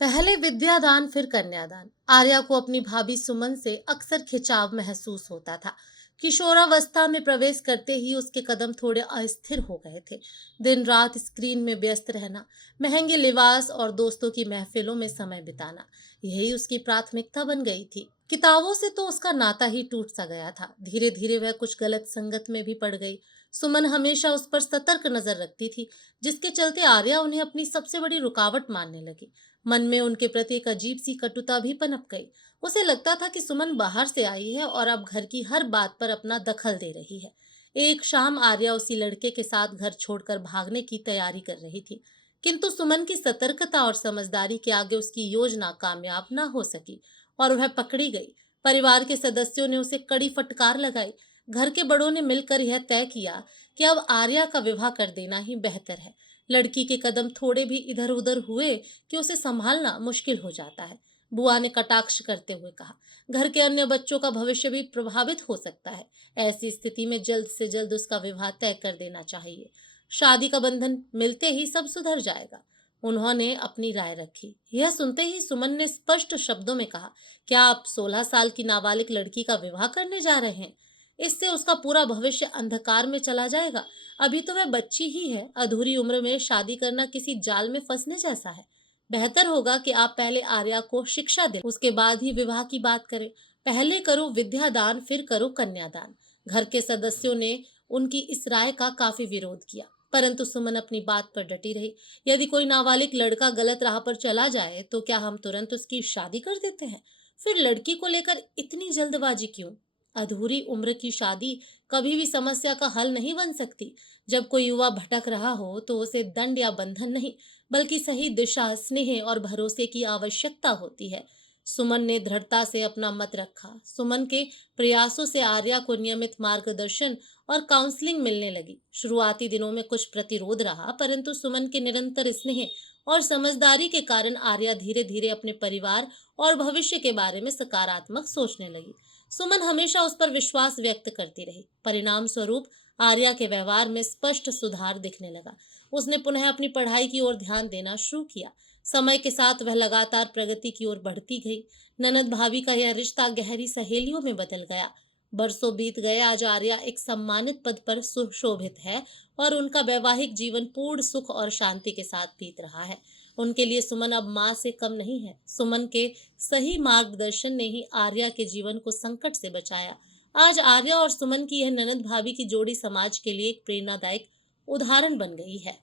पहले विद्यादान फिर कन्यादान। आर्या को अपनी भाभी सुमन से अक्सर खिंचाव महसूस होता था। किशोरावस्था में प्रवेश करते ही उसके कदम थोड़े अस्थिर हो गए थे। दिन रात स्क्रीन में व्यस्त रहना, महंगे लिबास और दोस्तों की महफिलों में समय बिताना, यही उसकी प्राथमिकता बन गई थी। किताबों से तो उसका नाता ही टूट सा गया था। धीरे धीरे वह कुछ गलत संगत में भी पड़ गई। सुमन हमेशा उस पर सतर्क नजर रखती थी, जिसके चलते आर्या उन्हें अपनी सबसे बड़ी रुकावट मानने लगी। मन में उनके प्रति एक अजीब सी कटुता भी पनप गई। उसे लगता था कि सुमन बाहर से आई है और अब घर की हर बात पर अपना दखल दे रही है। एक शाम आर्या उसी लड़के के साथ घर छोड़कर भागने की तैयारी कर रही थी, किंतु सुमन की सतर्कता और समझदारी के आगे उसकी योजना कामयाब न हो सकी और वह पकड़ी गई। परिवार के सदस्यों ने उसे कड़ी फटकार लगाई। घर के बड़ों ने मिलकर यह तय किया कि अब आर्या का विवाह कर देना ही बेहतर है। लड़की के कदम थोड़े भी इधर उधर हुए कि उसे संभालना मुश्किल हो जाता है। बुआ ने कटाक्ष करते हुए कहा, घर के अन्य बच्चों का भविष्य भी प्रभावित हो सकता है। ऐसी स्थिति में जल्द से जल्द उसका विवाह तय कर देना चाहिए। शादी का बंधन मिलते ही सब सुधर जाएगा। उन्होंने अपनी राय रखी। यह सुनते ही सुमन ने स्पष्ट शब्दों में कहा, क्या आप 16 साल की नाबालिग लड़की का विवाह करने जा रहे हैं? इससे उसका पूरा भविष्य अंधकार में चला जाएगा। अभी तो वह बच्ची ही है। अधूरी उम्र में शादी करना किसी जाल में फंसने जैसा है। बेहतर होगा कि आप पहले आर्या को शिक्षा दें, उसके बाद ही विवाह की बात करें। पहले करो विद्यादान, फिर करो कन्यादान। घर के सदस्यों ने उनकी इस राय का काफी विरोध किया, परंतु सुमन अपनी बात पर डटी रही। यदि कोई नाबालिग लड़का गलत राह पर चला जाए तो क्या हम तुरंत उसकी शादी कर देते हैं? फिर लड़की को लेकर इतनी जल्दबाजी क्यों? अधूरी उम्र की शादी कभी भी समस्या का हल नहीं बन सकती। जब कोई युवा भटक रहा हो तो उसे दंड या बंधन नहीं, बल्कि सही दिशा, स्नेह और भरोसे की आवश्यकता होती है। सुमन ने दृढ़ता से अपना मत रखा। सुमन के प्रयासों से आर्या को नियमित मार्गदर्शन और काउंसलिंग मिलने लगी। शुरुआती दिनों में कुछ प्रतिरोध रहा, परंतु सुमन के निरंतर स्नेह और समझदारी के कारण आर्या धीरे धीरे अपने परिवार और भविष्य के बारे में सकारात्मक सोचने लगी। सुमन हमेशा उस पर विश्वास व्यक्त करती रही। परिणाम स्वरूप आर्या के व्यवहार में स्पष्ट सुधार दिखने लगा। उसने पुनः अपनी पढ़ाई की ओर ध्यान देना शुरू किया। समय के साथ वह लगातार प्रगति की ओर बढ़ती गई। ननद भाभी का यह रिश्ता गहरी सहेलियों में बदल गया। बरसों बीत गए, आज आर्या एक सम्मानित पद पर सुशोभित है और उनका वैवाहिक जीवन पूर्ण सुख और शांति के साथ बीत रहा है। उनके लिए सुमन अब माँ से कम नहीं है। सुमन के सही मार्गदर्शन ने ही आर्या के जीवन को संकट से बचाया। आज आर्या और सुमन की यह ननद भाभी की जोड़ी समाज के लिए एक प्रेरणादायक उदाहरण बन गई है।